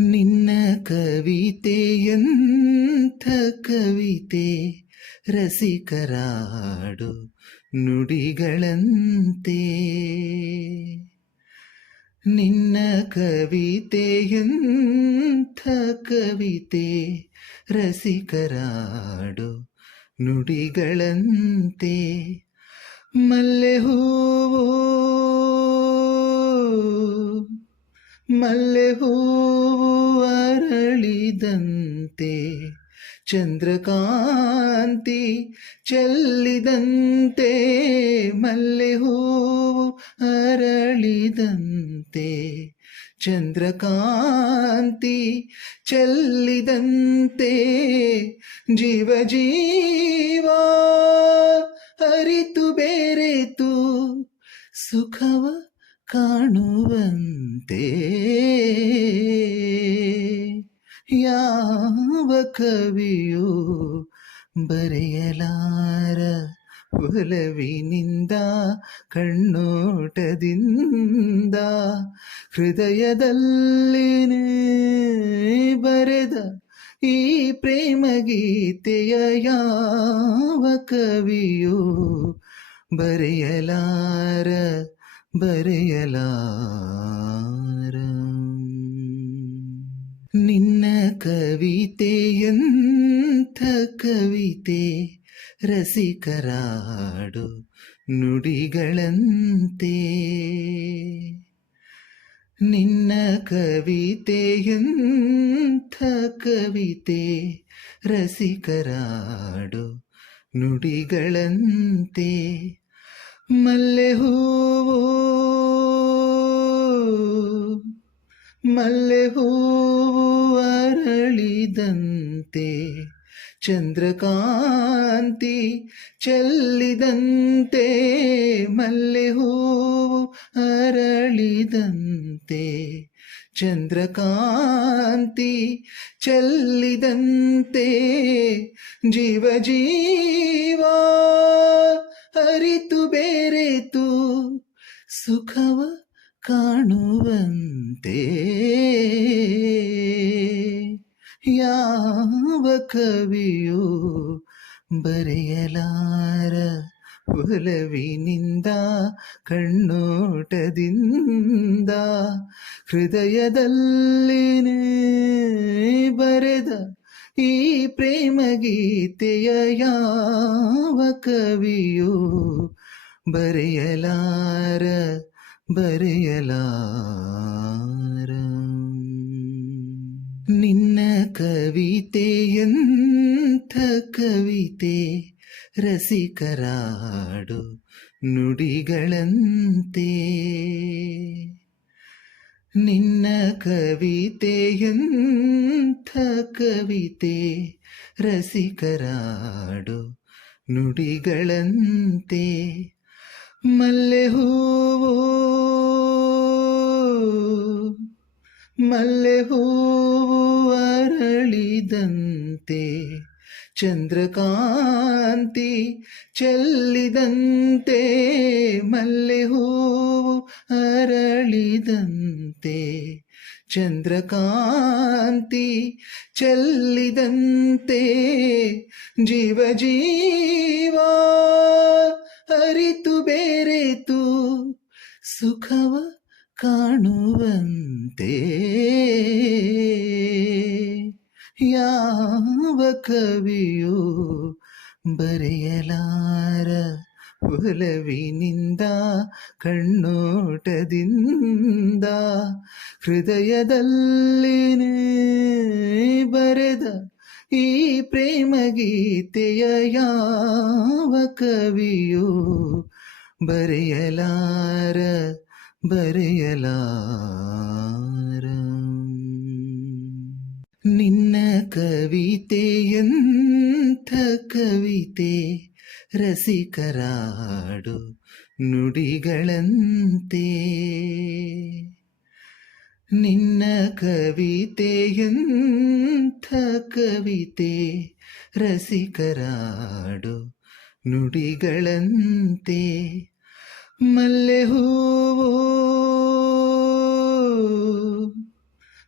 ನಿನ್ನ ಕವಿತೆಯಂಥ ಕವಿತೆ ರಸಿಕರಾಡು ನುಡಿಗಳಂತೆ ನಿನ್ನ ಕವಿತೆಯಂಥ ಕವಿತೆ ರಸಿಕರಾಡು ನುಡಿಗಳಂತೆ ಮಲ್ಲೆ ಹೂವು ಮಲ್ಲೆ ಹೂವು ಅರಳಿದಂತೆ, ಚಂದ್ರಕಾಂತಿ ಚೆಲ್ಲಿದಂತೆ ಮಲ್ಲೆ ಹೂವು ಅರಳಿದಂತೆ, ಚಂದ್ರಕಾಂತಿ ಚೆಲ್ಲಿದಂತೆ, ಜೀವ ಜೀವ ಅರಿತು ಬೇರೆತು ಸುಖವ ಕಾಣುವಂತೆ ಯಾವ ಕವಿಯು ಬರೆಯಲಾರ ಒಲವಿನಿಂದ ಕಣ್ಣೋಟದಿಂದ ಹೃದಯದಲ್ಲಿನೇ ಬರೆದ ಈ ಪ್ರೇಮ ಗೀತೆಯ ಯಾವ ಕವಿಯೋ ಬರೆಯಲಾರ ಬರೆಯಲಾರ. ನಿನ್ನ ಕವಿತೆಯಂಥ ಕವಿತೆ ರಸಿಕರಾಡು ನುಡಿಗಳಂತೆ. ನಿನ್ನ ಕವಿತೆಯಂಥ ಕವಿತೆ ರಸಿಕರಾಡು ನುಡಿಗಳಂತೆ. ಮಲ್ಲೆ ಹೂವು ಮಲ್ಲೆ ಹೂವು ಅರಳಿದಂತೆ, ಚಂದ್ರಕಾಂತಿ ಚೆಲ್ಲಿದಂತೆ, ಮಲ್ಲೆ ಹೂವು ಅರಳಿದಂತೆ, ಚಂದ್ರಕಾಂತಿ ಚೆಲ್ಲಿದಂತೆ, ಜೀವ ಜೀವ ಅರಿತು ಬೇರೆತು ಸುಖವ ಕಾಣುವಂತೆ ಯಾವ ಕವಿಯು ಬರೆಯಲಾರ ಒಲವಿನಿಂದ ಕಣ್ಣೋಟದಿಂದ ಹೃದಯದಲ್ಲಿನೇ ಬರೆದ ಈ ಪ್ರೇಮ ಗೀತೆಯ ಯಾವ ಕವಿಯು ಬರೆಯಲಾರ ಬರೆಯಲಾರ ನಿನ್ನ ಕವಿತೆಯಂಥ ಕವಿತೆ ರಸಿಕರಾಡು ನುಡಿಗಳಂತೆ ನಿನ್ನ ಕವಿತೆಯಂಥ ಕವಿತೆ ರಸಿಕರಾಡು ನುಡಿಗಳಂತೆ ಮಲ್ಲೆ ಹೂವು ಮಲ್ಲೆ ಹೂವು ಅರಳಿದಂತೆ ಚಂದ್ರಕಾಂತಿ ಚೆಲ್ಲಿದಂತೆ ಮಲ್ಲೆ ಹೂವು ಅರಳಿದಂತೆ ಚಂದ್ರಕಾಂತಿ ಚೆಲ್ಲಿದಂತೆ ಜೀವ ಜೀವ ಅರಿತು ಬೇರೆತು ಸುಖವ ಕಾಣುವಂತೆ. ಯಾವ ಕವಿಯೋ ಬರೆಯಲಾರ ಒಲವಿನಿಂದ ಕಣ್ಣೋಟದಿಂದ ಹೃದಯದಲ್ಲಿನೇ ಬರೆದ ಈ ಪ್ರೇಮ ಗೀತೆಯ ಯಾವ ಕವಿಯು ಬರೆಯಲಾರ ಬರೆಯಲಾರ? ನಿನ್ನ ಕವಿತೆಯಂಥ ಕವಿತೆ? ರಸಿಕರಾಡು ನುಡಿಗಳಂತೆ. ನಿನ್ನ ಕವಿತೆಯಂಥ ಕವಿತೆ? ರಸಿಕರಾಡು ನುಡಿಗಳಂತೆ. ಮಲ್ಲೆ ಹೂವು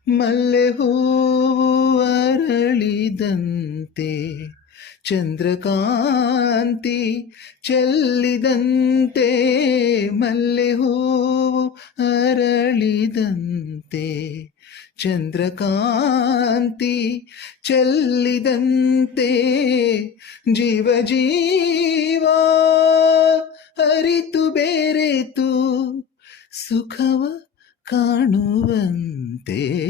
ಮಲ್ಲೆ ಹೂವು ಅರಳಿದಂತೆ. ಚಂದ್ರಕಾಂತಿ ಚೆಲ್ಲಿದಂತೆ ಮಲ್ಲೆ ಹೂವು ಅರಳಿದಂತೆ. ಚಂದ್ರಕಾಂತಿ ಚೆಲ್ಲಿದಂತೆ ಜೀವ ಜೀವ ಅರಿತು ಬೇರೆತು ಸುಖವ ಕಾಣುವಂತೆ.